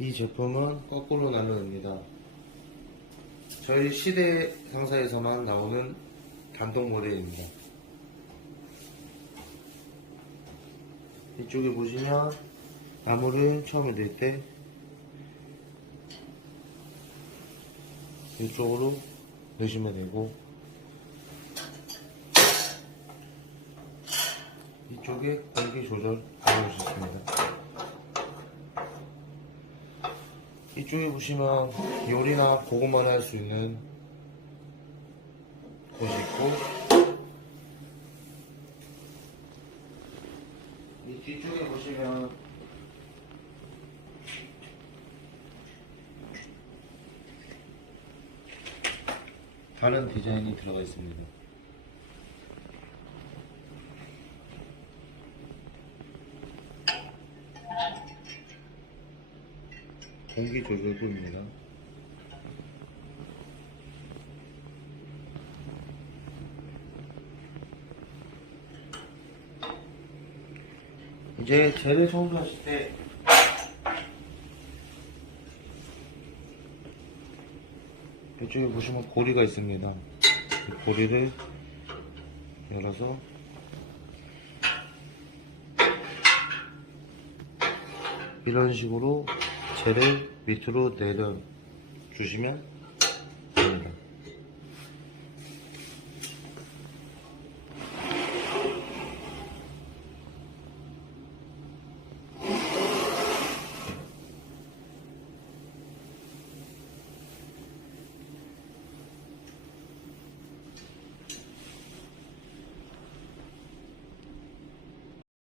이 제품은 거꾸로 난로입니다. 저희 시대 상사에서만 나오는 단독 모델입니다. 이쪽에 보시면 나무를 처음에 넣을 때 이쪽으로 넣으시면 되고 이쪽에 공기 조절 있습니다. 이쪽에 보시면 요리나 고구마를 할수 있는 곳이 있고 이 뒤쪽에 보시면 다른 디자인이 들어가 있습니다. 공기 조절구입니다. 이제 재를 청소하실 때 이쪽에 보시면 고리가 있습니다. 이 고리를 열어서 이런 식으로 재를 밑으로 내려 주시면